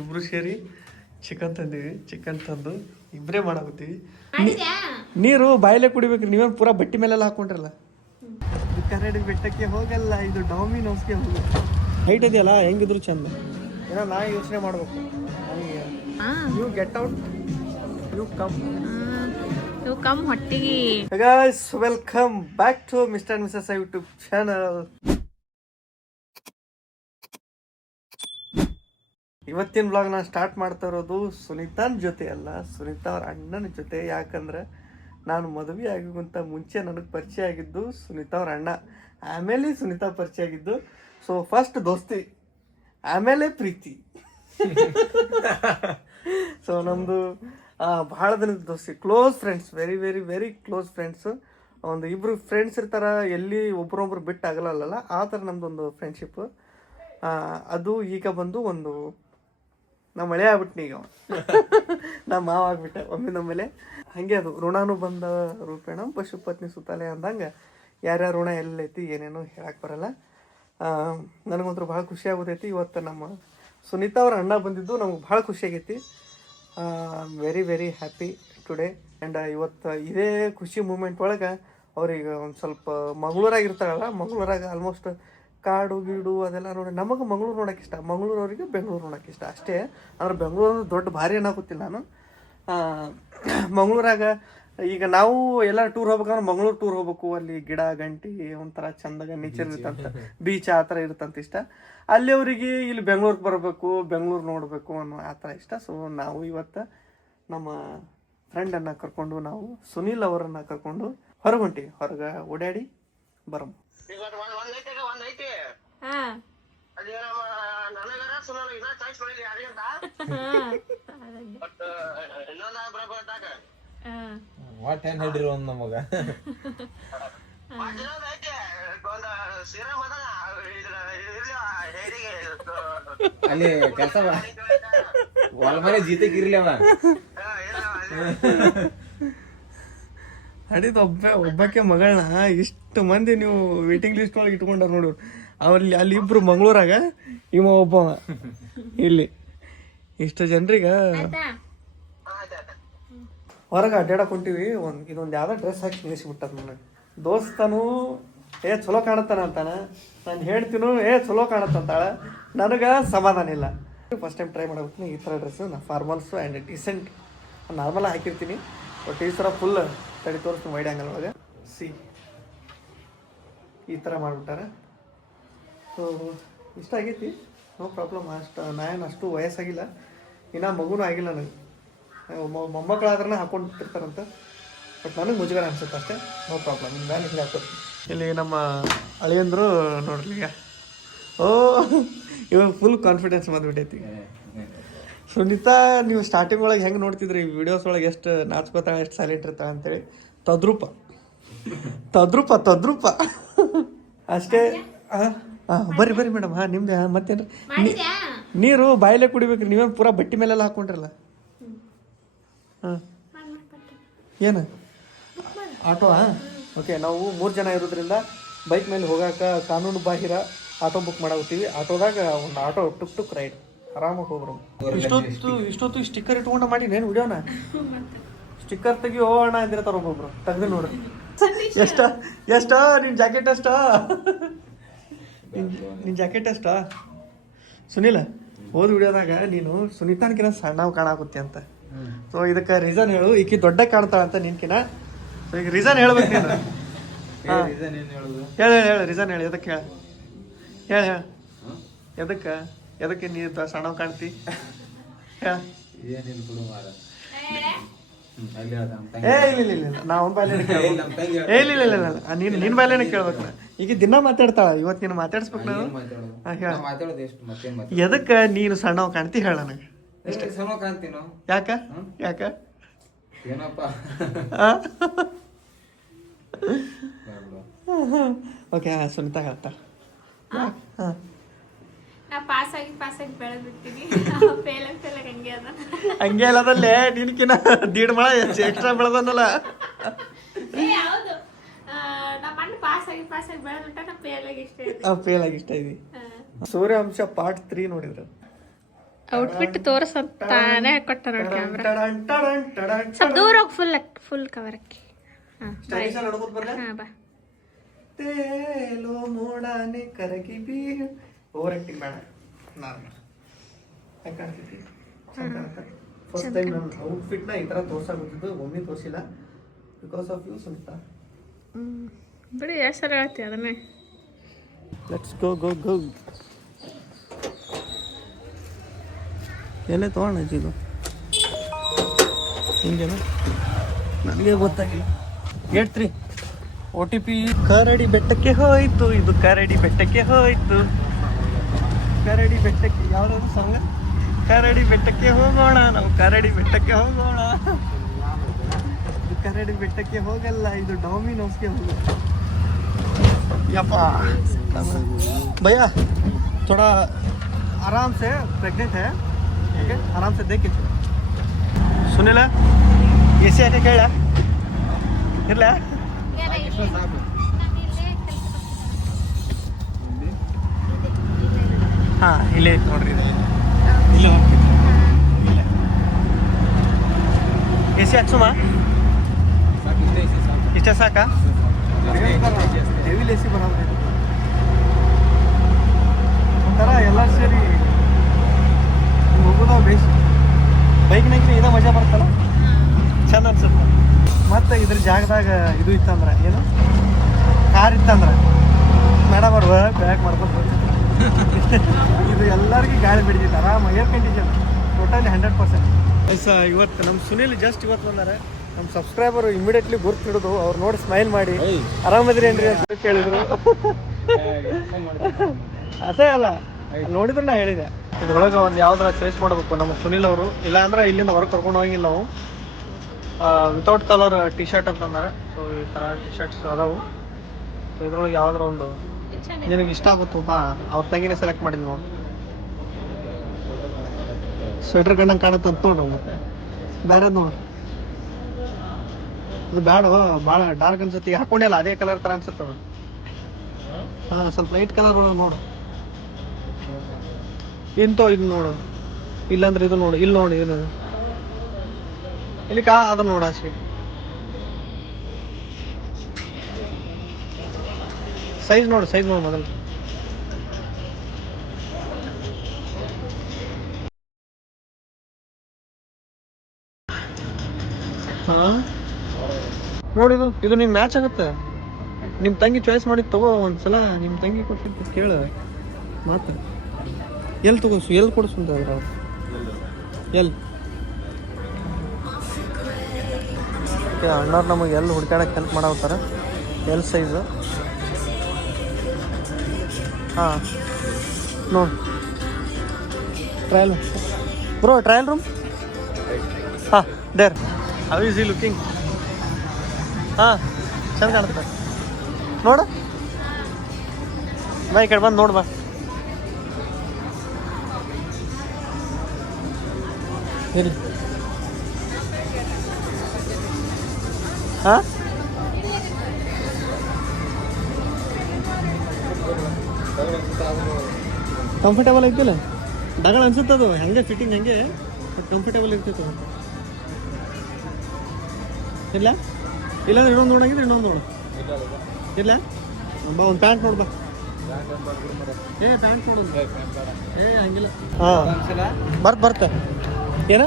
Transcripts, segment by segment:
ಇಬ್ರು ಸೇರಿ chicken ತಂದೀವಿ. Chicken ತಂದು ಇಬ್ಬರೇ ಮಾಡಾಕತ್ತೀವಿ. ನೀರು ಬಾಯಲ್ಲೇ ಕುಡಿಬೇಕ್ರಿ. ನೀವೇನು ಪೂರಾ ಬಟ್ಟೆ ಮೇಲೆಲ್ಲ ಹಾಕೊಂಡ್ರಲ್ಲ. ಕರಡಿ ಬೆಟ್ಟಕ್ಕೆ ಹೋಗಲ್ಲ, ಇದು ಡಾಮಿನೋಸ್ಗೆ ಹೋಗಲ್ಲ. ಹೈಟ್ ಇದೆಯಲ್ಲ, ಹೆಂಗಿದ್ರು ಚಂದ. ಏನೋ ನಾ ಯೋಚನೆ ಮಾಡ್ಬೇಕು. You get out, you come ಹೊಟ್ಟಿಗೆ. Guys, welcome back to mister and missus YouTube channel. ಇವತ್ತಿನ ಬ್ಲಾಗ್ ನಾನು ಸ್ಟಾರ್ಟ್ ಮಾಡ್ತಾ ಇರೋದು ಸುನೀತಾನ್ ಜೊತೆ ಅಲ್ಲ, ಸುನೀತಾ ಅವ್ರ ಅಣ್ಣನ ಜೊತೆ. ಯಾಕಂದ್ರೆ ನಾನು ಮದುವೆ ಆಗೋಕ್ಕಿಂತ ಮುಂಚೆ ನನಗೆ ಪರಿಚಯ ಆಗಿದ್ದು ಸುನೀತಾ ಅವ್ರ ಅಣ್ಣ, ಆಮೇಲೆ ಸುನೀತಾ ಪರಿಚಯ ಆಗಿದ್ದು. ಸೊ ಫಸ್ಟ್ ದೋಸ್ತಿ, ಆಮೇಲೆ ಪ್ರೀತಿ. ಸೊ ನಮ್ಮದು ಭಾಳ ದಿನದ ದೋಸ್ತಿ, close friends, very very very close friends. ಒಂದು ಇಬ್ಬರು ಫ್ರೆಂಡ್ಸ್ ಇರ್ತಾರೆ, ಎಲ್ಲಿ ಒಬ್ರೊಬ್ರು ಬಿಟ್ಟು ಆಗಲ್ಲ, ಆ ಥರ ನಮ್ಮದೊಂದು ಫ್ರೆಂಡ್ಶಿಪ್ಪು. ಅದು ಈಗ ಬಂದು ಒಂದು ನಾವು ಮಳೆ ಆಗ್ಬಿಟ್ನಿ. ಈಗ ನಾ ಮಾವ ಆಗ್ಬಿಟ್ಟೆ ಒಮ್ಮಿನೊಮ್ಮೆಲೆ. ಹಾಗೆ ಅದು ಋಣಾನು ಬಂದ ರೂಪೇಣ ಪಶುಪತ್ನಿ ಸುತ್ತಾಲೆ ಅಂದಂಗೆ ಯಾರ್ಯಾರ ಋಣ ಎಲ್ಲೈತಿ ಏನೇನೋ ಹೇಳಕ್ಕೆ ಬರಲ್ಲ. ನನಗಂತೂ ಭಾಳ ಖುಷಿ ಆಗೋದೈತಿ. ಇವತ್ತು ನಮ್ಮ ಸುನೀತಾ ಅವ್ರ ಅಣ್ಣ ಬಂದಿದ್ದು ನಮ್ಗೆ ಭಾಳ ಖುಷಿ ಆಗೈತಿ. Very very happy today. And ಇವತ್ತು ಇದೇ ಖುಷಿ ಮೂಮೆಂಟ್ ಒಳಗೆ ಅವ್ರಿಗೆ ಒಂದು ಸ್ವಲ್ಪ ಮಂಗಳೂರಾಗಿರ್ತಾರಲ್ಲ, ಮಂಗಳೂರಾಗ ಆಲ್ಮೋಸ್ಟ್ ಕಾಡು ಗೀಡು ಅದೆಲ್ಲ ನೋಡಿ. ನಮಗೆ ಮಂಗಳೂರು ನೋಡೋಕೆ ಇಷ್ಟ, ಮಂಗಳೂರು ಅವರಿಗೆ ಬೆಂಗಳೂರು ನೋಡೋಕೆ ಇಷ್ಟ ಅಷ್ಟೇ. ಅಂದ್ರೆ ಬೆಂಗಳೂರು ದೊಡ್ಡ ಭಾರಿ ಏನಾಗುತ್ತಿಲ್ಲ ನಾನು. ಮಂಗಳೂರಾಗ ಈಗ ನಾವು ಎಲ್ಲ ಟೂರ್ ಹೋಗ್ಬೇಕಂದ್ರೆ ಮಂಗಳೂರು ಟೂರ್ ಹೋಗ್ಬೇಕು. ಅಲ್ಲಿ ಗಿಡ ಗಂಟಿ ಒಂಥರ ಚಂದಾಗ ನೇಚರ್ ಇರುತ್ತಂತ, ಬೀಚ್ ಆ ಥರ ಇರುತ್ತಂತ ಇಷ್ಟ. ಅಲ್ಲಿ ಅವರಿಗೆ ಇಲ್ಲಿ ಬೆಂಗ್ಳೂರಿಗೆ ಬರಬೇಕು, ಬೆಂಗಳೂರು ನೋಡಬೇಕು ಅನ್ನೋ ಆ ಥರ ಇಷ್ಟ. ಸೊ ನಾವು ಇವತ್ತು ನಮ್ಮ ಫ್ರೆಂಡನ್ನು ಕರ್ಕೊಂಡು, ನಾವು ಸುನೀಲ್ ಅವರನ್ನು ಕರ್ಕೊಂಡು ಹೊರಗೆ ಹೊಂಟಿವಿ. ಹೊರಗೆ ಓಡಾಡಿ ಬರಮ್. ಅಲ್ಲಿ ಕೆಲಸ ಮನೆ ಜೀತಕ್ಕಿರ್ಲಿ ಅವ ನಡೀತು. ಒಬ್ಬಕ್ಕೆ ಮಗಳನ್ನ ಇಷ್ಟು ಮಂದಿ ನೀವು ವೇಟಿಂಗ್ ಲಿಸ್ಟ್ ಒಳಗೆ ಇಟ್ಕೊಂಡಾರ ನೋಡು. ಅಲ್ಲಿ ಇಬ್ರು ಮಂಗಳೂರಾಗ, ಇವ ಒಬ್ಬ ಇಲ್ಲಿ. ಇಷ್ಟು ಜನರಿಗೆ ಹೊರಗೆ ಅಡ್ಡಾಡಕ್ ಹೊಂಟಿವಿ. ಇದೊಂದು ಯಾವ್ದೋ ಡ್ರೆಸ್ ಹಾಕಿ ನಿಲ್ಲಿಸ್ಬಿಟ್ಟದ ನನಗೆ. ದೋಸ್ತನು ಚಲೋ ಕಾಣತ್ತಾನ ಅಂತಾನ, ನಾನು ಹೇಳ್ತೀನು ಚಲೋ ಕಾಣತ್ತಂತಾಳೆ. ನನಗೆ ಸಮಾಧಾನ ಇಲ್ಲ. ಫಸ್ಟ್ ಟೈಮ್ ಟ್ರೈ ಮಾಡಬೇಕು ಈ ಥರ ಡ್ರೆಸ್ಸು. ನಾನು ಫಾರ್ಮಲ್ಸು ಆ್ಯಂಡ್ ಡಿಸೆಂಟ್ ನಾರ್ಮಲ್ ಹಾಕಿರ್ತೀನಿ. ಬಟ್ ಈ ಥರ ಫುಲ್ ತಡಿ ತೋರಿಸ್ತೀನಿ ವೈಡ್ ಆ್ಯಂಗಲ್ ಒಳಗೆ. ಈ ಥರ ಮಾಡಿಬಿಟ್ಟಾರೆ. ಸೊ ಇಷ್ಟ ಆಗೈತಿ, ನೋ ಪ್ರಾಬ್ಲಮ್. ಅಷ್ಟು ವಯಸ್ಸಾಗಿಲ್ಲ, ಇನ್ನೂ ಮಗುನೂ ಆಗಿಲ್ಲ ನನಗೆ. ಮೊಮ್ಮಕ್ಕಳಾದ್ರೆ ಹಾಕೊಂಡಿರ್ತಾರಂತ. ಬಟ್ ನನಗೆ ಮುಜುಗರ ಅನ್ಸುತ್ತೆ ಅಷ್ಟೇ, ನೋ ಪ್ರಾಬ್ಲಮ್. ಇನ್ನು ನಾನು ಹಿಂಗೆ ಹಾಕೋತೀನಿ. ಇಲ್ಲಿ ನಮ್ಮ ಅಳಿಯಂದ್ರು ನೋಡ್ರಿ ಈಗ. ಇವಾಗ ಫುಲ್ ಕಾನ್ಫಿಡೆನ್ಸ್ ಬಂದ್ಬಿಟ್ಟೈತಿ. ಸುನೀತಾ, ನೀವು ಸ್ಟಾರ್ಟಿಂಗ್ ಒಳಗೆ ಹೆಂಗೆ ನೋಡ್ತಿದ್ರಿ ವಿಡಿಯೋಸ್ ಒಳಗೆ, ಎಷ್ಟು ನಾಚ್ಕೋತಾಳೆ, ಎಷ್ಟು ಸೈಲೆಂಟ್ ಇರ್ತಾಳೆ ಅಂತೇಳಿ. ತದ್ರೂಪ ಅಷ್ಟೇ. ಬರ್ರಿ ಮೇಡಮ್. ನಿಮ್ದು ಮತ್ತೇನ್ರಿ? ನೀರು ಬಾಯಲ್ಲೇ ಕುಡಿಬೇಕ್ರಿ. ನೀವೇನು ಪೂರಾ ಬಟ್ಟೆ ಮೇಲೆಲ್ಲ ಹಾಕೊಂಡ್ರಲ್ಲ. ಏನು ಆಟೋ? ಓಕೆ, ನಾವು 3 ಜನ ಇರೋದ್ರಿಂದ ಬೈಕ್ ಮೇಲೆ ಹೋಗಾಕ ಕಾನೂನು ಬಾಹಿರ ಆಟೋ ಬುಕ್ ಮಾಡಾಕತ್ತೀವಿ. ಆಟೋದಾಗ ಒಂದು ಆಟೋ ಟುಕ್ ರೈಡ್ ಆರಾಮಾಗಿ ಹೋಗ್ರು. ಇಷ್ಟೊತ್ತು ಸ್ಟಿಕ್ಕರ್ ಇಟ್ಕೊಂಡು ಮಾಡಿ ಏನು ವಿಡಿಯೋನ. ಸ್ಟಿಕ್ಕರ್ ತೆಗಿಯೋ ಅಣ್ಣ ಅಂದಿರ್ತಾರ ಒಬ್ಬೊಬ್ರು. ತೆಗ್ದು ನೋಡ್ರಿ. ಎಷ್ಟ ನಿನ್ನ ಜಾಕೆಟ್ ಎಷ್ಟ? ನಿನ್ನ ಜಾಕೆಟ್ ಎಷ್ಟ? ಸುನೀಲ, ಹೋದ ವಿಡಿಯೋದಾಗ ನೀನು ಸುನೀತಾನ್ಕಿನ ಸಣ್ಣ ಕಾಣಾಕುತ್ತಿ ಅಂತ. ಸೊ ಇದಕ್ಕೆ ರೀಸನ್ ಹೇಳು. ಈಕಿ ದೊಡ್ಡ ಕಾಣ್ತಾಳ ಅಂತ ನಿನ್ಕಿನ. ಸೊ ಈಗ ರೀಸನ್ ಹೇಳ್ಬೇಕು ನೀನು. ಹೇಳು ರೀಸನ್ ಹೇಳು. ಎದಕ್ಕೆ ಹೇಳ ಎದಕ್ಕೆ ನೀ ಸಣ್ಣ ಕಾಣ್ತಿ? ಇಲ್ಲ ನಾವು ಬಾಯ್ಲೇನೆ ಕೇಳ್ಬೇಕು. ನಿನ್ ಬಾಯ್ಲೇನೆ ಕೇಳ್ಬೇಕು. ಈಗ ದಿನ ಮಾತಾಡ್ತಾಳ, ಇವತ್ತು ನೀನು ಮಾತಾಡ್ಸ್ಬೇಕು. ನಾನು ಎದಕ್ಕೆ ನೀನು ಸಣ್ಣ ಕಾಣ್ತಿ ಹೇಳ ನನಗೆ. ಯಾಕ ಓಕೆ. ಸುನೀತಾ ಹೇಳ್ತಾ ಹಂಗೆ ಅಲ್ಲದಲ್ಲೇ ನಿನ್ಕಿನ ದೀಡ್ ಮಳ ಎಕ್ಸ್ಟ್ರಾ ಬೆಳೆದನ್ನಲ್ಲ. ಫೇಲ್ ಆಗಿ ಇಷ್ಟ ಇದೆ. ಸೂರ್ಯವಂಶ ಪಾರ್ಟ್ 3 ನೋಡಿದ್ರು. ಔಟ್ಫಿಟ್ ತೋರಿಸಂತಾನೆ ಕೊಟ್ಟ ನೋಡಿ ಕ್ಯಾಮ್ರಾ. ಸ್ವಲ್ಪ ದೂರ ಹೋಗಿ ಫುಲ್ ಕವರ್ ಹಾಕಿ. ಹಾಂ ಬಾ. ತೇಲೋ ಮೋಡಾನೆ ಕರಗಿ ಬಿ ಓವರ್ ಆಕ್ಟಿಂಗ್ ಬೇಡ, ನಾರ್ಮಲ್ ಕಾಣ್ತೈತಿ. ಫಸ್ಟ್ ಟೈಮ್ ನನ್ನ ಔಟ್ಫಿಟ್ನ ಈ ಥರ ತೋರ್ಸಾಗುತ್ತಿದ್ದು, ಒಮ್ಮೆ ತೋರಿಸಿಲ್ಲ ಬಿಕಾಸ್ ಆಫ್ ಯು ಸುನಿತಾ. ಬಿಡಿ ಎಷ್ಟು ಸಲ ಹೇಳ್ತಿ ಅದನ್ನೇ. ಲೆಟ್ಸ್ ಗೋ ಗೋ ಗೋ. ಎಲ್ಲೇ ತೊಗೊಳ್ಳೋಣ ಇದು ಹಿಂಗೇನ, ನನಗೆ ಗೊತ್ತಾಗಿಲ್ಲ. Gate 3 OTP. ಕರಡಿ ಬೆಟ್ಟಕ್ಕೆ ಹೋಯ್ತು, ಇದು ಕರಡಿ ಬೆಟ್ಟಕ್ಕೆ ಹೋಯ್ತು. ಕರಡಿ ಬೆಟ್ಟಕ್ಕೆ ಯಾವ್ದಾದ್ರು ಸಾಂಗ್? ಕರಡಿ ಬೆಟ್ಟಕ್ಕೆ ಹೋಗೋಣ, ನಾವು ಕರಡಿ ಬೆಟ್ಟಕ್ಕೆ ಹೋಗೋಣ. ಇದು ಕರಡಿ ಬೆಟ್ಟಕ್ಕೆ ಹೋಗಲ್ಲ, ಇದು ಡಾಮಿನೋಸ್ಗೆ ಹೋಗೋಣ. ಯಪ್ಪ भैया थोड़ा आराम से, प्रेग्नेंट है ठीक है, आराम से देख के सुनीला AC आके ಕೇಳ ಇರ್ಲ. ಹಾಂ ಇಲ್ಲೇ ಐತೆ ನೋಡ್ರಿ, ಇಲ್ಲೇ ಹೋಗ್ತೀವಿ. ಇಲ್ಲ AC ಹಚ್ಚುಮ, ಇಷ್ಟೇ ಸಾಕಾ? ಹೆವಿ AC ಬರೋದು ಒಂಥರ ಎಲ್ಲ ಸೇರಿ ಹೋಗೋದು ಬೇಸ್. ಬೈಕ್ನಾಗ ಇದೇ ಮಜಾ ಬರ್ತಲ್ಲ, ಚಂದ ಅನ್ಸುತ್ತೆ. ಮತ್ತು ಇದ್ರ ಜಾಗದಾಗ ಇದು ಇತ್ತಂದ್ರೆ ಏನು, ಕಾರ್ ಇತ್ತಂದ್ರೆ ಮೇಡಮ್ ಅವ್ರು ಬ್ಯಾಕ್ ಮಾಡ್ಕೊಂಡು ಇದು ಎಲ್ಲರಿಗೂ ಗಾಳಿ ಬಿಡ್ತಿತ್ತು ಆರಾಮ. Air condition totally 100%. ಇವತ್ತು ನಮ್ಮ ಸುನೀಲ್ ಜಸ್ಟ್ ಇವತ್ತು ಬಂದಾರೆ. ನಮ್ಮ ಸಬ್ಸ್ಕ್ರೈಬರು ಇಮಿಡಿಯೇಟ್ಲಿ ಗುರ್ತು ಹಿಡಿದು ಅವ್ರು ನೋಡಿ ಸ್ಮೈಲ್ ಮಾಡಿ ಆರಾಮದ್ರಿ ಏನ್ರಿ ಅಂತ ಕೇಳಿದ್ರು. ಅದೇ ಅಲ್ಲ ನೋಡಿದ್ರೆ ನಾ ಹೇಳಿದೆ ಇದ್ರೊಳಗೆ ಒಂದು ಯಾವ್ದಾರ ಚಾಯ್ಸ್ ಮಾಡಬೇಕು ನಮ್ಮ ಸುನೀಲ್ ಅವರು. ಇಲ್ಲ ಅಂದ್ರೆ ಇಲ್ಲಿಂದ ಹೊರಗೆ ಕರ್ಕೊಂಡು ಹೋಗಿಲ್ಲ ನಾವು. ವಿತೌಟ್ ಕಲರ್ ಟಿ ಶರ್ಟ್ ಅಂತಂದ್ರೆ, ಸೊ ಈ ಥರ ಟಿ ಶರ್ಟ್ಸ್ ಅದಾವು. ಸೊ ಇದ್ರೊಳಗೆ ಯಾವ್ದಾರ ಒಂದು ನಿನಗೆ ಇಷ್ಟ ಆಗುತ್ತೋ ಬಾ. ಅವ್ರ ತಂಗಿನೇ ಸೆಲೆಕ್ಟ್ ಮಾಡಿದ್ವಿ ನಾವು. ಸ್ವೆಟರ್ ಕಂಡಂಗೆ ಕಾಣುತ್ತೆ ಅಂತ ನೋಡ್ರಿ. ಮತ್ತೆ ಬೇರೆ ನೋಡ್ರಿ, ಅದು ಬೇಡ, ಭಾಳ ಡಾರ್ಕ್ ಅನ್ಸುತ್ತೆ. ಈಗ ಹಾಕೊಂಡಿಲ್ಲ ಅದೇ ಕಲರ್ ಥರ ಅನ್ಸುತ್ತೆ ಅದು. ಹಾಂ ಸ್ವಲ್ಪ ಲೈಟ್ ಕಲರ್ ನೋಡು. ಇಂತೋ ಇದು ನೋಡು, ಇಲ್ಲಾಂದ್ರೆ ಇದು ನೋಡು, ಇಲ್ಲಿ ನೋಡಿ ಇದು ಇಲ್ಲಿ ಅದು ನೋಡು ಅಷ್ಟೇ. ಸೈಜ್ ನೋಡು, ಸೈಜ್ ನೋಡು ಮೊದಲು. ಹಾಂ ನೋಡಿದು, ಇದು ನಿಂಗೆ ಮ್ಯಾಚ್ ಆಗುತ್ತೆ. ನಿಮ್ಮ ತಂಗಿ ಚಾಯ್ಸ್ ಮಾಡಿ ತಗೋ ಒಂದ್ಸಲ. ನಿಮ್ಮ ತಂಗಿ ಕೊಟ್ಟಿದ್ದು ಕೇಳು ಮಾತ್ರ. ಎಲ್ಲಿ ತಗೋಸು, ಎಲ್ಲಿ ಕೊಡಿಸು ಅಂತ ಅವ್ರು ಎಲ್ಲಿ ಅಣ್ಣವ್ರು ನಮಗೆ ಎಲ್ಲಿ ಹುಡ್ಕಾಡಕ್ಕೆ ಹೆಲ್ಪ್ ಮಾಡಾವ್ತಾರೆ. L size. ಹಾಂ ನೋಡಿ, ಟ್ರಯಲ್ ಬ್ರೋ, ಟ್ರಯಲ್ ರೂಮ್. ಹಾಂ ಡೇರ್. ಹೌ ಈಸ್ ಈ ಲುಕಿಂಗ್? ಹಾಂ ಚಂದ ಕಾಣುತ್ತೆ ನೋಡು. ಬಾ ಈ ಕಡೆ ಬಂದು ನೋಡು ಬಾ. ಹೇಳಿ. ಹಾಂ ಕಂಫರ್ಟೇಬಲ್ ಐತಿಲ್ಲ, ಡಗಳ ಅನ್ಸುತ್ತದು ಹಂಗೆ ಫಿಟ್ಟಿಂಗ್ ಹಂಗೆ, ಬಟ್ ಕಂಫರ್ಟೇಬಲ್ ಇರ್ತೈತೆ ಅದು. ಇಲ್ಲ ಇಲ್ಲಾಂದ್ರೆ ಇನ್ನೊಂದು ನೋಡಂಗಿದ್ರೆ ಇನ್ನೊಂದು ನೋಡು. ಇಲ್ಲ ಬಾ, ಒಂದು ಪ್ಯಾಂಟ್ ನೋಡು ಬಾ. ಪ್ಯಾಂಟ್ ನೋಡು. ಹಂಗಿಲ್ಲ. ಹಾಂ ಬರ್ತೆ ಏನ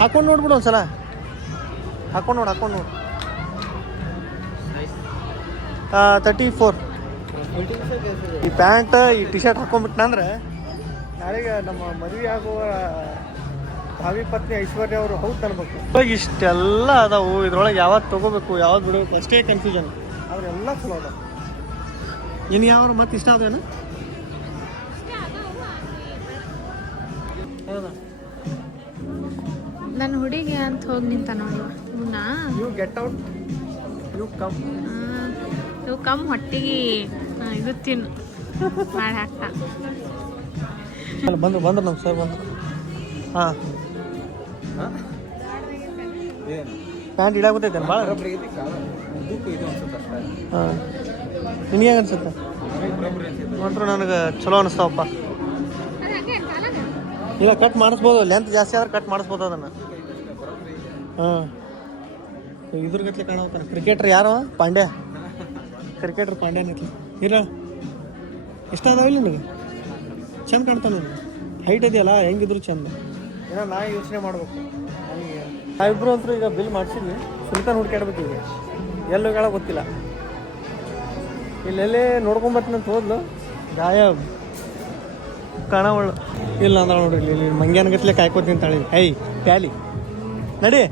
ಹಾಕೊಂಡು ನೋಡ್ಬಿಡು ಒಂದ್ಸಲ. ಹಾಕೊಂಡು ನೋಡು 34. ಈ ಪ್ಯಾಂಟ್ ಈ ಟಿ ಶರ್ಟ್ ಹಾಕೊಂಡ್ಬಿಟ್ನಂದ್ರೆ ನಾಳೆಗೆ ನಮ್ಮ ಮದುವೆ ಆಗುವ ಭಾವಿ ಪತ್ನಿ ಐಶ್ವರ್ಯ ಅವರು ಹೌದು ಅನ್ಬೇಕು. ಇವಾಗ ಇಷ್ಟೆಲ್ಲ ಅದಾವು, ಇದ್ರೊಳಗೆ ಯಾವತ್ತು ತೊಗೋಬೇಕು ಯಾವ್ದು ಬಿಡಬೇಕು ಅಷ್ಟೇ ಕನ್ಫ್ಯೂಷನ್. ಆದ್ರೆ ಎಲ್ಲ ಚಲೋ ಅದ. ಇನ್ನು ಯಾವ ಮತ್ತೆ ಇಷ್ಟ ಅದೇನು? ನನ್ನ ಹುಡುಗಿ ಅಂತ ಹೋಗಿ ನಿಂತ ನೋಡಿ. You get out, you come. ಇವು ಕಮ್ ಹೊಟ್ಟಿಗೆ ಇದು ತಿನ್ನು ಮಾಡಿ ಹಾಕ್ತಾ. ಬಂದ್ರು ನಮ್ಮ ಸರ್ ಬಂದ್ರು. ಹಾಂ ಪ್ಯಾಂಟ್ ಇಡಾಗ ಗೊತ್ತೈತೆ ಭಾಳ. ಹಾಂ ನಿನಗೆ ಅನ್ಸುತ್ತೆ? ಮಾತ್ರ ನನಗೆ ಚಲೋ ಅನಿಸ್ತಾವಪ್ಪ. ಇಲ್ಲ ಕಟ್ ಮಾಡಿಸ್ಬೋದು, ಲೆಂತ್ ಜಾಸ್ತಿ ಆದ್ರೆ ಕಟ್ ಮಾಡಿಸ್ಬೋದು ಅದನ್ನು. ಹಾಂ ಇದ್ರ ಗತ್ಲೆ ಕಾಣೋತಾನೆ. ಕ್ರಿಕೆಟ್ರ್ ಯಾರು? ಪಾಂಡ್ಯ. ಕ್ರಿಕೆಟ್ರ್ ಪಾಂಡ್ಯನತ್ಲೆ ಇರ ಇಷ್ಟ ಅದಾವ ಇಲ್ಲ ನಿನಗೆ? ಚಂದ ಕಾಣ್ತಾನೆ ನೀನು, ಹೈಟ್ ಇದೆಯಲ್ಲ, ಹೆಂಗಿದ್ರು ಚಂದ. ಏನೋ ನಾ ಯೋಚನೆ ಮಾಡ್ಬೇಕು. ನಾವಿಬ್ರು ಅಂತೂ ಈಗ ಬಿಲ್ ಮಾಡಿಸಿದ್ವಿ, ಸುಲ್ತಾನ್ ಹುಡ್ಕಾಡ್ಬೇಕು ಈಗ. ಎಲ್ಲಿ ಹೋಗ್ಯಾಳ ಗೊತ್ತಿಲ್ಲ. ಇಲ್ಲೆಲ್ಲೇ ನೋಡ್ಕೊಂಬರ್ತೀನಿ ಅಂತ ಹೋದ್ಲು, ಗಾಯಬ್ ಕಾಣವಳು. ಇಲ್ಲ ಅಂದ ನೋಡ್ರಿ, ಇಲ್ಲಿ ಮಂಗ್ಯಾನ ಗತ್ಲೆ ಕಾಯ್ಕೋತೀನಿ ತಾಳಿ. ಐ ಪ್ಯಾಲಿ ನಡಿ.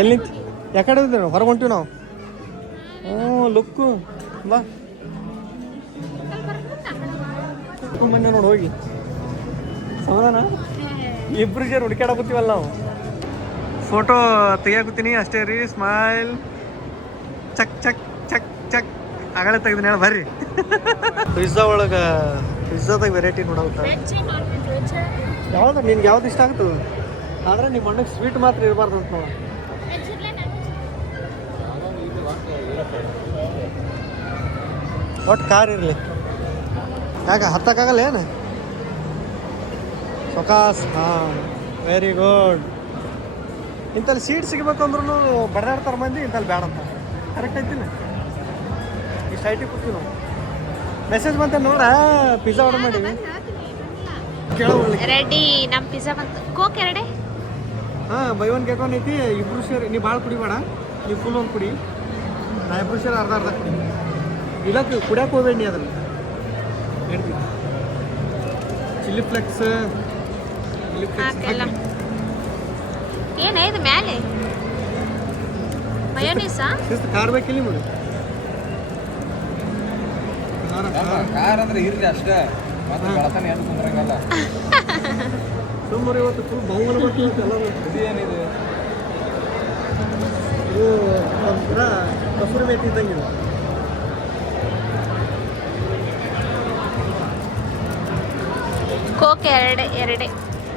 ಎಲ್ಲಿ ನಿಂತು ಯಾಕಡೆ ಹೋಗ್ತೀವಿ? ಹೊರಗೆ ಹೊಂಟಿವಿ ನಾವು. ಹ್ಞೂ ಲುಕ್ಕು ಬಾ ಮೊನ್ನೆ ನೋಡಿ ಹೋಗಿ ಸಮಾಧಾನ. ಇಬ್ರು ಸೇರಿ ಹುಡುಕಾಡಕತ್ತೀವಲ್ಲ ನಾವು. ಫೋಟೋ ತೆಗಿಯಾಕತ್ತೀನಿ ಅಷ್ಟೇ ರೀ. ಸ್ಮೈಲ್ ಚಕ್ ಚಕ್ ಚಕ್ ಚಕ್ ಆಗಲೇ ತೆಗ್ದಿನಿ ಹೇಳ ಬರ್ರಿ. ಪಿಜ್ಜಾ ಒಳಗೆ ಪಿಜ್ಜಾದಾಗ ವೆರೈಟಿ ನೋಡಾಗುತ್ತೆ. ಯಾವ್ದು ನಿನ್ಗೆ ಯಾವ್ದು ಇಷ್ಟ ಆಗ್ತದೆ? ಆದ್ರೆ ನಿಮ್ಮ ಮಣ್ಣಗೆ ಸ್ವೀಟ್ ಮಾತ್ರ ಇರಬಾರ್ದು ಅಂತ ನೋಡ. ಒಟ್ಟು ಕಾರ್ ಇರಲಿ. ಯಾಕೆ ಹತ್ತಕ್ಕಾಗಲ್ಲ ಏನು? ಸೊಕಾಸ್. ಹಾಂ ವೆರಿ ಗುಡ್. ಇಂಥಲ್ಲಿ ಸೀಟ್ ಸಿಗ್ಬೇಕು ಅಂದ್ರೂ ಬಡದಾಡ್ತಾರೆ ಮಂದಿ, ಇಂಥಲ್ಲಿ ಬೇಡ ಅಂತ. ಕರೆಕ್ಟ್ ಐತಿಲ್ಲ? ಇಷ್ಟು ಐಟಿಗೆ ಕೂತೀವಿ ನಾವು. ಮೆಸೇಜ್ ಬಂತ ನೋಡ, ಪಿಜ್ಜಾ ಆರ್ಡರ್ ಮಾಡೀವಿ. ರೆಡಿ ನಮ್ಮ ಪಿಜ್ಜಾ ಬಂತು. ಕೋಕ್ ಎರಡೇ. ಹಾಂ ಬೈ ಒನ್ ಗೆಟ್ ಒನ್ ಐತಿ. ಇಬ್ರು ಸೇರಿ ನೀ ಭಾಳ ಕುಡಿಬೇಡ, ನೀವು ಫುಲ್ ಒಂದು ಕುಡಿ. ನಾ ಇಬ್ರು ಸೇರಿ ಅರ್ಧ ಅರ್ಧ ಕುಡಿ. ಇದಕ್ಕೆ ಕುಡಿಯೋಕೆ ಹೋಗ್ಬೇಡಿ ನೀ ಅದ್ರಲ್ಲಿ. ಹೇಳ್ತೀನಿ ಚಿಲ್ಲಿ ಫ್ಲೆಕ್ಸ್ ಏನಿದು ಮೇಲೆ ಮಯೋನೀಸಾ? ಕಾರ್ ಬೇಕಿಲ್ಲ ನಿಮಗೆ? ಕಾರ್ ಅಂದ್ರೆ ಇರ್ಲಿ ಅಷ್ಟೇ, ಮತ್ತೆ ಬೆಳತಾನೆ ಏನು ಕುಂದ್ರಂಗಲ್ಲ. ಸುಮ್ಮನೆ ಇವತ್ತು ಫುಲ್ ಬಹುಮನ ಬರ್ತೀವಿ ಎಲ್ಲರೂ. ಇದೇನಿದೆ? ಇದು ಒಂಥರ ಕಸೂರಿ ಮೇತಿ ಇದ್ದಂಗಿಲ್ಲ. ಕೋಕ್ ಎರಡೇ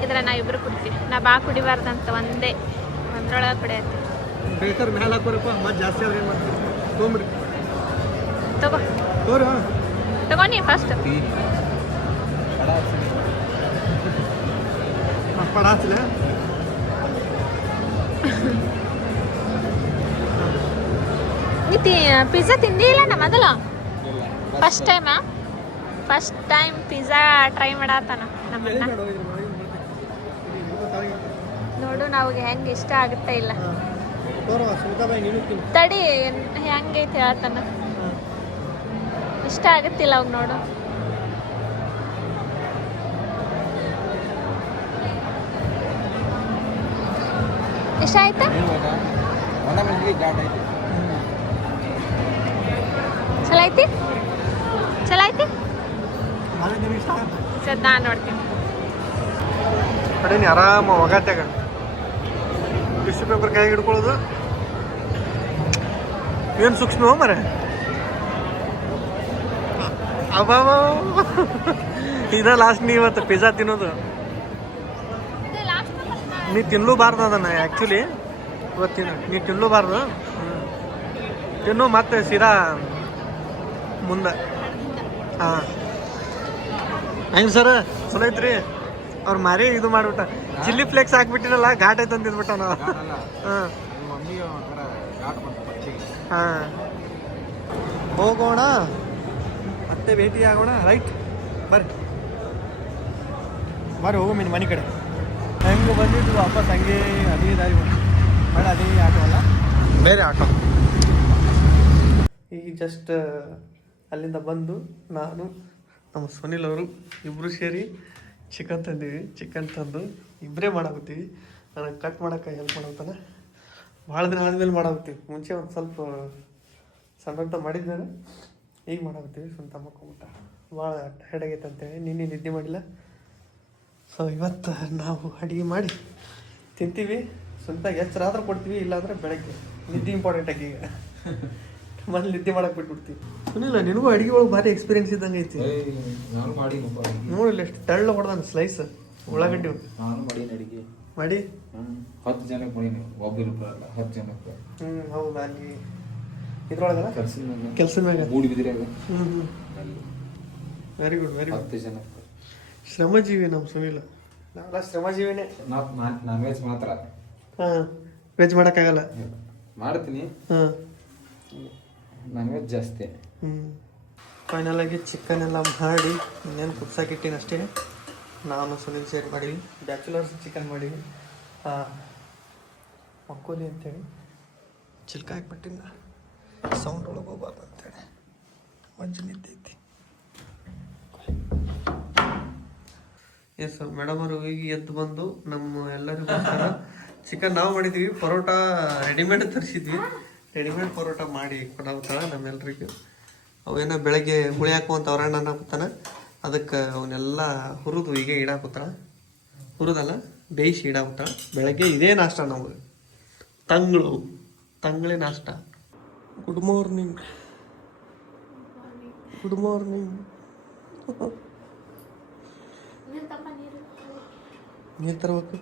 ಇದ್ರೆ ನಾವಿಬ್ರು ಕುಡಿತೀವಿ. ನಾ ಬಾ ಕುಡಿಬಾರ್ದಂತ ಒಂದ್ರೊಳಗೆ ಕುಡಿಯತ್ತೀವಿ. ಬೇಕಾದ್ರೆ ಮೇಲೆ ಹಾಕೋರಪ್ಪ, ಮತ್ತೆ ಜಾಸ್ತಿ ಆದ್ರೆ ಏನು ಮಾಡ್ತೀವಿ? ತೊಗೊಂಬಿಡಿ. ತಗೊಂಡಿ ಫಸ್ಟ್. ಪಡ ಹಚ್ಚಲ. ನೀ ಪಿಜ್ಜಾ ತಿಂದಿಲ್ಲ ನಾ ಮೊದಲು? ಫಸ್ಟ್ ಟೈಮ್ ಪಿಜ್ಜಾ ಟ್ರೈ ಮಾಡತ್ತಾನ ನಮ್ಮನ್ನ. ನೋಡು ನಾವಿಗೆ ಹೆಂಗೆ ಇಷ್ಟ ಆಗುತ್ತೆ ಇಲ್ಲ. ತಡಿ ಹೆಂಗೈತೆ ಹೇಳ್ತಾನ. ಇಷ್ಟ ಆಗುತ್ತಿಲ್ಲ ಅವಾಗ ನೋಡು. ಇಷ್ಟ ಆಯ್ತಾ? ಚಲೋ ಐತಿ? ಸರಿ ನಾನು ನೋಡ್ತೀನಿ. ಕಡೆ ಆರಾಮ ಒಗಾತ್ಯಾಗ ಟಿಶ್ಯೂ ಪೇಪರ್ ಕೈಗೆ ಹಿಡ್ಕೊಳ್ಳೋದು ಏನು ಸೂಕ್ಷ್ಮ ಮರ. ಅಬಾಬ ಇದ ಲಾಸ್ಟ್ ನೀ ಇವತ್ತು ಪಿಜ್ಜಾ ತಿನ್ನೋದು. ನೀ ತಿನ್ಲೂಬಾರ್ದು ಅದನ್ನು ಆ್ಯಕ್ಚುಲಿ ಇವತ್ತಿನ ನೀ ತಿನ್ಲೂಬಾರ್ದು. ತಿನ್ನು ಮತ್ತೆ ಸೀದಾ ಮುಂದೆ. ಹಾಂ ಹೆಂಗೆ ಸರ್ ಚಲೋ ಐತ್ರಿ? ಅವ್ರು ಮಾರಿ ಇದು ಮಾಡ್ಬಿಟ್ಟ, ಚಿಲ್ಲಿ ಫ್ಲೇಕ್ಸ್ ಹಾಕ್ಬಿಟ್ಟಿರಲ್ಲ, ಘಾಟ್ ಐತೆ ಅಂತ ಇದ್ಬಿಟ್ಟ ನಾವು. ಹಾಂ ಹಾಂ ಹೋಗೋಣ ಮತ್ತೆ ಭೇಟಿ ಆಗೋಣ. ರೈಟ್ ಬರ್ರಿ ಹೋಗೋ ಮೀನು ಮನೆ ಕಡೆ. ಹೆಂಗೆ ಬಂದಿದ್ದು ವಾಪಸ್ ಹಂಗೆ ಅದೇ ದಾರಿ ಮಾಡಿ ಅದೇ ಆಟೋ ಅಲ್ಲ, ಬೇರೆ ಆಟೋ. ಈಗ ಜಸ್ಟ್ ಅಲ್ಲಿಂದ ಬಂದು ನಾನು ನಮ್ಮ ಸುನಿಲ್ ಅವರು ಇಬ್ಬರು ಸೇರಿ ಚಿಕನ್ ತಂದೀವಿ. ಚಿಕನ್ ತಂದು ಇಬ್ಬರೇ ಮಾಡಾಕತ್ತೀವಿ. ನನಗೆ ಕಟ್ ಮಾಡೋಕ್ಕೆ ಹೆಲ್ಪ್ ಮಾಡಾಕತ್ತಾನೆ. ಭಾಳ ದಿನ ಆದಮೇಲೆ ಮಾಡಾಕತ್ತೀವಿ. ಮುಂಚೆ ಒಂದು ಸ್ವಲ್ಪ ಸಣ್ಣ ಮಾಡಿದ್ದೇನೆ, ಈಗ ಮಾಡಾಕತ್ತೀವಿ. ಸ್ವಂತ ಮಕ್ಕೊಂಬಿಟ್ಟ, ಭಾಳ ಟೈರ್ಡ್ ಆಗೈತೆ ಅಂತೇಳಿ ನಿನ್ನೆ ನಿದ್ದೆ ಮಾಡಿಲ್ಲ. ಸೊ ಇವತ್ತು ನಾವು ಅಡುಗೆ ಮಾಡಿ ತಿಂತೀವಿ. ಸ್ವಂತ ಎಚ್ಚರ ಆದ್ರೆ ಕೊಡ್ತೀವಿ, ಇಲ್ಲಾಂದ್ರೆ ಬೆಳಗ್ಗೆ. ನಿದ್ದೆ ಇಂಪಾರ್ಟೆಂಟ್ ಆಗಿ ಈಗ ಮನೇಲಿ ನಿದ್ದೆ ಮಾಡಕ್ಕೆ ಬಿಟ್ಬಿಡ್ತೀವಿ. ಸುನಿಲ್ಲ ನಿನಗೂ ಅಡುಗೆ ಒಳಗೆ ಭಾರಿ ಎಕ್ಸ್ಪೀರಿಯನ್ಸ್ ಇದ್ದಂಗೆ ಐತಿ. ನೋಡಿಲ್ಲ ಎಷ್ಟು ತೆಳ್ಳ ಹೊಡೆದಾನ ಸ್ಲೈಸ್ ಉಳ್ಳಾಗಡ್ಡಿ ಮಾಡಿ 10 ಜನಕ್ಕೆ ಮಾಡೀನಿ. ಒಬ್ಬರು 10 ಜನಕ್ಕೆ. ಹೌದಾ? ಅಲ್ಲಿ ಇದ್ರೊಳಗಲ್ಲ ಕೆಲ್ಸದ ಮ್ಯಾಗ ಮೂಡಿ ಬಿದ್ರಾಗ. ವೆರಿ ಗುಡ್ 10 ಜನಕ್ಕೆ ಶ್ರಮಜೀವಿ ನಮ್ಮ ಸುನಿಲ್, ನಾವೆಲ್ಲ ಶ್ರಮಜೀವಿನೇ. ನಾನ್ ವೆಜ್ ಮಾತ್ರ ಹಾಂ, ವೆಜ್ ಮಾಡೋಕ್ಕಾಗಲ್ಲ. ಮಾಡ್ತೀನಿ, ಹಾಂ, ನಾನ್ ವೆಜ್ ಜಾಸ್ತಿ. ಫೈನಲ್ ಆಗಿ ಚಿಕನ್ ಎಲ್ಲ ಮಾಡಿ ಇನ್ನೇನು ಕುಪ್ಸಾಕಿಟ್ಟಿನಿ ಅಷ್ಟೇ. ನಾನು ಸುನಿಲ್ ಸೇರಿ ಮಾಡೀವಿ, ಬ್ಯಾಚುಲರ್ಸ್ ಚಿಕನ್ ಮಾಡೀವಿ. ಮಕ್ಕೋಲಿ ಅಂತೇಳಿ ಚಿಲ್ಕ ಹಾಕ್ಬಿಟ್ಟಿನ ಸೌಂಡ್ ಒಳಗೆ ಹೋಗ್ಬಾರ್ದು ಅಂತೇಳಿ ಮಂಜು ನಿಂತೈತಿ. ಎಸ್ ಮೇಡಮ್ ಅವರು ಈಗ ಎದ್ದು ಬಂದು ನಮ್ಮ ಎಲ್ಲರಿಗೋಸ್ಕರ ಚಿಕನ್ ನಾವು ಮಾಡಿದ್ದೀವಿ. ಪರೋಟ ರೆಡಿಮೇಡ್ ತರಿಸಿದ್ವಿ, ರೆಡಿಮೇಡ್ ಪರೋಟ ಮಾಡಿ ಕೊಡೋತಾಳ ನಮ್ಮೆಲ್ರಿಗೂ. ಅವೇನೋ ಬೆಳಗ್ಗೆ ಹುಳಿ ಹಾಕುವಂಥ ಅವರಣ್ಣ ಹಾಕುತ್ತಾನ, ಅದಕ್ಕೆ ಅವನ್ನೆಲ್ಲ ಹುರಿದು ಈಗ ಇಡಾಕುತ್ತಾಳ. ಹುರಿದಲ್ಲ, ಬೇಯಿಸಿ ಇಡಾಕುತ್ತಾಳ. ಬೆಳಗ್ಗೆ ಇದೇ ನಾಷ್ಟ ನಾವು, ತಂಗ್ಳೆ ನಾಷ್ಟ. Good morning, good morning. ನೀರು ತರಬೇಕು.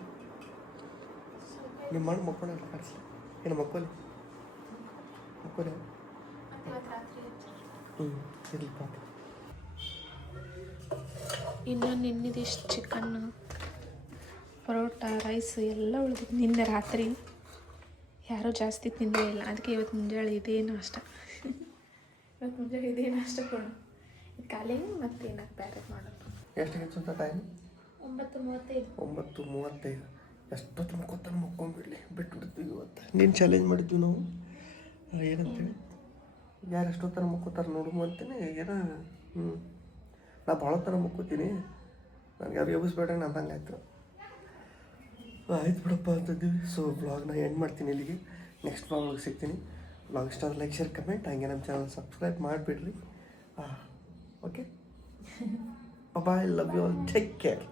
ನಿಮ್ಮ ಮಣ್ಣು ಮಕ್ಕೊಂಡ ಕಟ್ಸಿ ಏನು ಮಕ್ಕೋಲಿ ಮಕ್ಕೋಲಿ. ಇರಲಿ ಪಾಪ. ಇನ್ನು ನಿನ್ನಿದಿಷ್ಟು ಚಿಕನ್ನು, ಪರೋಟ, ರೈಸ್ ಎಲ್ಲ ಉಳಿದಿತ್ತು ನಿನ್ನೆ ರಾತ್ರಿ. ಯಾರೂ ಜಾಸ್ತಿ ತಿಂದೇ ಇಲ್ಲ, ಅದಕ್ಕೆ ಇವತ್ತು ಮುಂಜಾನೆ ಇದೇ ನಾಷ್ಟ. ಇವತ್ತು ಮುಂಜಾನೆ ಇದೇ ನಾಷ್ಟ ಕೊಡು, ಇದು ಖಾಲಿ ಮತ್ತೆ ಏನಕ್ಕೆ ಬೇರೆ ಮಾಡೋದು. ಎಷ್ಟು ಹೆಚ್ಚು ಟೈಮ್? 9:35. 9:35. ಎಷ್ಟೊತ್ತು ಮಕ್ಕೋತಾನೆ ಮಕ್ಕೊಂಡ್ಬಿಡ್ಲಿ, ಬಿಟ್ಬಿಡ್ತೀವಿ ಇವತ್ತು. ನೀನು ಚಾಲೆಂಜ್ ಮಾಡಿದ್ವಿ ನಾವು, ಏನಂತೇಳಿ ಯಾರು ಎಷ್ಟೊತ್ತರ ಮಕ್ಕೋತಾರೆ ನೋಡು ಅಂತೇನೆ. ಏನೋ ನಾ ಭಾಳ ಥರ ಮಕ್ಕೋತೀನಿ, ನನಗೆ ಯಾರು ಎಬ್ಬಿಸ್ಬೇಡ ಅಂದಂಗೆ ಆಯ್ತು. ಆಯ್ತು ಬಿಡಪ್ಪ ಅಂತಿದ್ದೀವಿ. ಸೊ ವ್ಲಾಗ್ನ ಎಂಡ್ ಮಾಡ್ತೀನಿ ಇಲ್ಲಿಗೆ. ನೆಕ್ಸ್ಟ್ ವ್ಲಾಗ್ ಸಿಗ್ತೀನಿ. ವ್ಲಾಗ್ ಇಷ್ಟ ಲೈಕ್, ಶೇರ್, ಕಮೆಂಟ್, ಹಾಗೆ ನಮ್ಮ ಚಾನಲ್ ಸಬ್ಸ್ಕ್ರೈಬ್ ಮಾಡಿಬಿಡ್ರಿ. Okay, bye, love you all, take care.